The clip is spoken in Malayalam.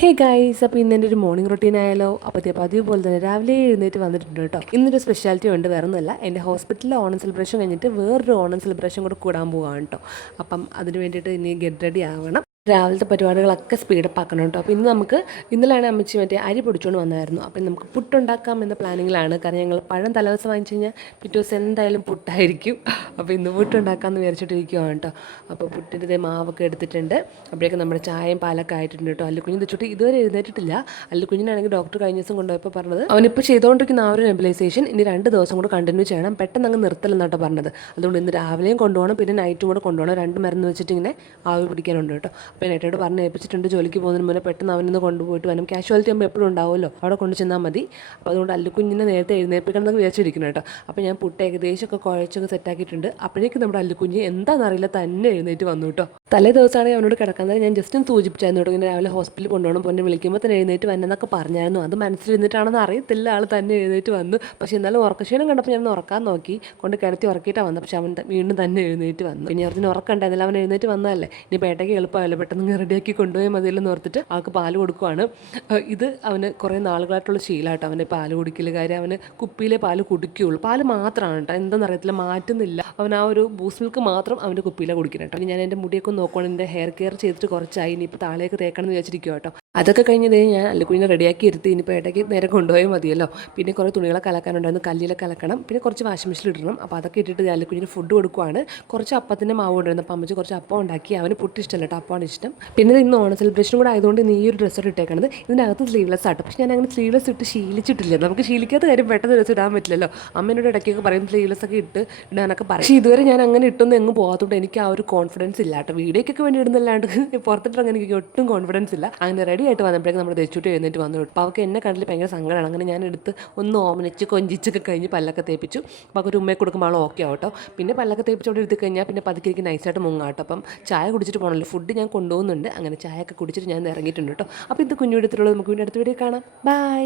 ഹേ ഗൈസ്, അപ്പോൾ ഇന്ന് എൻ്റെ ഒരു മോർണിംഗ് റൊട്ടീൻ ആയാലോ. അപ്പോൾ പതിവ് പോലെ തന്നെ രാവിലെ എഴുന്നേറ്റ് വന്നിട്ടുണ്ട് കേട്ടോ. ഇന്നൊരു സ്പെഷ്യാലിറ്റി ഉണ്ട്, വേറെ ഒന്നുമല്ല. എൻ്റെ ഹോസ്പിറ്റലിലെ ഓണം സെലിബ്രേഷൻ കഴിഞ്ഞിട്ട് വേറൊരു ഓണം സെലിബ്രേഷൻ കൂടെ കൂടാൻ പോകാൻ കേട്ടോ. അപ്പം അതിന് വേണ്ടിയിട്ട് ഇനി ഗെറ്റ് റെഡി ആവണം. രാവിലത്തെ പരിപാടികളൊക്കെ സ്പീഡപ്പ് ആക്കണം കേട്ടോ. അപ്പോൾ ഇന്നലെയാണ് അമ്മച്ചി മറ്റേ അരി പൊടിച്ചുകൊണ്ട് വന്നായിരുന്നു. അപ്പം നമുക്ക് പുട്ടുണ്ടാക്കാം എന്ന പ്ലാനിങ്ങിലാണ്. കാരണം ഞങ്ങൾ പഴം തലേദിവസം വാങ്ങിച്ചു കഴിഞ്ഞാൽ പിറ്റേ ദിവസം എന്തായാലും പുട്ടായിരിക്കും. അപ്പോൾ ഇന്ന് പുട്ടുണ്ടാക്കാമെന്ന് വിചാരിച്ചിട്ടിരിക്കുകയാണ് കേട്ടോ. അപ്പോൾ പുട്ടിൻ്റെ മാവൊക്കെ എടുത്തിട്ടുണ്ട്. അപ്പോഴേക്കും നമ്മുടെ ചായയും പാലൊക്കെ ആയിട്ടുണ്ട് കേട്ടോ. അല്ലുക്കുഞ്ഞ് തെച്ചിട്ട് ഇതുവരെ എഴുന്നേറ്റിട്ടില്ല. അല്ലുക്കുഞ്ഞിനാണെങ്കിൽ ഡോക്ടർ കഴിഞ്ഞ ദിവസം കൊണ്ടുപോയപ്പോൾ പറഞ്ഞത് അവനിപ്പോൾ ചെയ്തുകൊണ്ടിരിക്കുന്ന ആ ഒരു നെബിലൈസേഷൻ ഇനി 2 ദിവസം കൂടെ കണ്ടിന്യൂ ചെയ്യണം, പെട്ടെന്ന് അങ്ങ് നിർത്തലെന്നാട്ടോ പറഞ്ഞത്. അതുകൊണ്ട് ഇന്ന് രാവിലെയും കൊണ്ടുപോകണം, പിന്നെ നൈറ്റും കൂടെ കൊണ്ടുപോകണം. 2 മരുന്ന് വെച്ചിട്ട് ഇങ്ങനെ ആവി പിടിക്കാനുണ്ട് കേട്ടോ. അപ്പോൾ നേട്ടോട് പറഞ്ഞ് ഏൽപ്പിച്ചിട്ടുണ്ട്, ജോലിക്ക് പോകുന്നതിന് മുന്നേ പെട്ടെന്ന് അവനൊന്ന് കൊണ്ടുപോയിട്ട് വരും. കാഷ്വാലിറ്റി ആകുമ്പോൾ എപ്പോഴും ഉണ്ടാവുമല്ലോ, അവിടെ കൊണ്ട് ചെന്നാൽ മതി. അപ്പോൾ അതുകൊണ്ട് അല്ലുക്കുഞ്ഞിനെ നേരത്തെ എഴുന്നേൽപ്പിക്കണം എന്ന് വിചാരിച്ചിരിക്കണം കേട്ടോ. അപ്പോൾ ഞാൻ പുട്ട് ഏകദേശമൊക്കെ കുഴച്ചൊക്കെ സെറ്റാക്കിയിട്ടുണ്ട്. അപ്പോഴേക്കും നമ്മുടെ അല്ലുക്കുഞ്ഞ് എന്താണെന്നറിയില്ല തന്നെ എഴുന്നേറ്റ് വന്നു കേട്ടോ. തലേ ദിവസമാണെങ്കിൽ അവനോട് കിടക്കാൻ തന്നെ ഞാൻ ജസ്റ്റ് ഒന്ന് സൂചിപ്പിച്ചായിരുന്നു കേട്ടോ. ഇങ്ങനെ രാവിലെ ഹോസ്പിറ്റലിൽ കൊണ്ടുപോകണം, പൊന്നെ വിളിക്കുമ്പോൾ തന്നെ എഴുന്നേറ്റ് വന്നെന്നൊക്കെ പറഞ്ഞായിരുന്നു. അത് മനസ്സിലിരുന്നിട്ടാണെന്ന് അറിയത്തില്ല, ആൾ തന്നെ എഴുന്നേറ്റ് വന്നു. പക്ഷേ എന്നാലും ഉറക്കക്ഷീണം കണ്ടപ്പോൾ ഞാൻ ഉറക്കാൻ നോക്കി, കൊണ്ട് കിടത്തി ഉറക്കിയിട്ടാണ് വന്നത്. പക്ഷേ അവൻ വീണ്ടും തന്നെ എഴുന്നേറ്റ് വന്നു. പിന്നെ അവന് ഉറക്കണ്ടായിരുന്നില്ല, അവൻ എഴുന്നേറ്റ് വന്നതല്ലേ. ഇനി പേട്ടയ്ക്ക് എളുപ്പമല്ല, പെട്ടെന്ന് റെഡിയാക്കി കൊണ്ടുപോയി മതിയല്ലെന്ന് ഓർത്തിട്ട് ആൾക്ക് പാല് കൊടുക്കുവാണ്. ഇത് അവന് കുറേ നാളുകളായിട്ടുള്ള ശീലമായിട്ട് അവൻ്റെ പാല് കുടിക്കൽ. കാര്യം അവന് കുപ്പിയിലെ പാല് കുടിക്കുകയുള്ളൂ, പാല് മാത്രമാണ് കേട്ടോ. എന്താണെന്നറിയത്തില്ല, മാറ്റുന്നില്ല. അവൻ ആ ഒരു ബൂസ്റ്റ് മിൽക്ക് മാത്രം അവൻ്റെ കുപ്പിയിലെ കുടിക്കണം കേട്ടോ. ഞാൻ എൻ്റെ മുടിയൊക്കെ നോക്കുകയാണ്, എൻ്റെ ഹെയർ കെയർ ചെയ്തിട്ട് കുറച്ചായി. ഇനിയിപ്പോൾ താളെയൊക്കെ തേക്കണം എന്ന് വിചാരിച്ചിരിക്കും കേട്ടോ. അതൊക്കെ കഴിഞ്ഞതേ ഞാൻ അല്ലുക്കുഞ്ഞിനെ റെഡിയാക്കി ഇരുത്തി. ഇനിയിപ്പോൾ ഇടയ്ക്ക് നേരെ കൊണ്ടുപോയാൽ മതിയല്ലോ. പിന്നെ കുറേ തുണികളൊക്കെ അലക്കാനുണ്ടായിരുന്നു, കല്ലിലൊക്കെ അലക്കണം. പിന്നെ കുറച്ച് വാഷിംഗ് മെഷീനിൽ ഇടണം. അപ്പോൾ അതൊക്കെ ഇട്ടിട്ട് ഞാൻ അല്ലുക്കുഞ്ഞിന് ഫുഡ് കൊടുക്കുവാണ്. കുറച്ച് അപ്പത്തിൻ്റെ മാവ് ഉണ്ടായിരുന്നു, അപ്പം അമ്മച്ച് കുറച്ച് അപ്പം ഉണ്ടാക്കി. അവന് പുട്ട് ഇഷ്ടമല്ല കേട്ടോ, അപ്പമാണ് ഇഷ്ടം. പിന്നെ ഇന്ന് ഓണം സെലിബ്രേഷൻ കൂടെ ആയതുകൊണ്ട് നീ ഒരു ഡ്രസ്സോട് ഇട്ടേക്കണത്. ഇതിനകത്ത് സ്ലീവ്ലെസ് ആട്ടോ. പക്ഷേ ഞാൻ അങ്ങനെ സ്ലീവ്ലെസ് ഇട്ട് ശീലിച്ചിട്ടില്ല. നമുക്ക് ശീലിക്കാത്ത കാര്യം പെട്ടെന്ന് ഡ്രസ്സ് ഇടാൻ പറ്റില്ലല്ലോ. അമ്മേനോട് ഇടയ്ക്കൊക്കെ പറയും സ്ലീവ്ലെസ് ഒക്കെ ഇടാനൊക്കെ പറയും. പക്ഷേ ഇതുവരെ ഞാൻ അങ്ങനെ ഇട്ടൊന്നും എങ്ങും പോകാത്തതുകൊണ്ട് എനിക്ക് ആ ഒരു കോൺഫിഡൻസ് ഇല്ല കേട്ടോ. വീഡിയോക്കൊക്കെ വേണ്ടി ഇടുന്നല്ലാണ്ട് പുറത്തിട്ടിറങ്ങാൻ എനിക്ക് ഒട്ടും കോൺഫിഡൻസ് ഇല്ല. അങ്ങനെ റെഡി ആയിട്ട് വന്നപ്പോഴേക്കും നമ്മുടെ തെച്ചുട്ടി എഴുന്നേറ്റ് വന്നു. അപ്പോൾ അവർക്ക് എന്നെ കണ്ടിൽ ഭയങ്കര സങ്കടമാണ്. അങ്ങനെ ഞാൻ എടുത്ത് ഒന്ന് ഓമനിച്ച് കൊഞ്ചിച്ചൊക്കെ കഴിഞ്ഞ് പല്ലൊക്കെ തേപ്പിച്ചു. അപ്പോൾ ഒരു ഉമ്മയെ കൊടുക്കുമ്പോൾ ആൾ ഓക്കെ ആവട്ടോ. പിന്നെ പല്ലൊക്കെ തേപ്പിച്ച് അവിടെ എടുത്ത് കഴിഞ്ഞാൽ പിന്നെ പതുക്കെ നൈസായിട്ട് മുങ്ങാട്ടോ. അപ്പം ചായ കുടിച്ചിട്ട് പോകണമല്ലോ, ഫുഡ് ഞാൻ കൊണ്ടുപോകുന്നുണ്ട്. അങ്ങനെ ചായയൊക്കെ കുടിച്ചിട്ട് ഞാൻ ഇറങ്ങിയിട്ടുണ്ട് കേട്ടോ. അപ്പോൾ ഇത് കുഞ്ഞുവിടത്തിലുള്ളത് നമുക്ക് വീണ്ടും അടുത്ത വീഡിയോ കാണാം. ബൈ.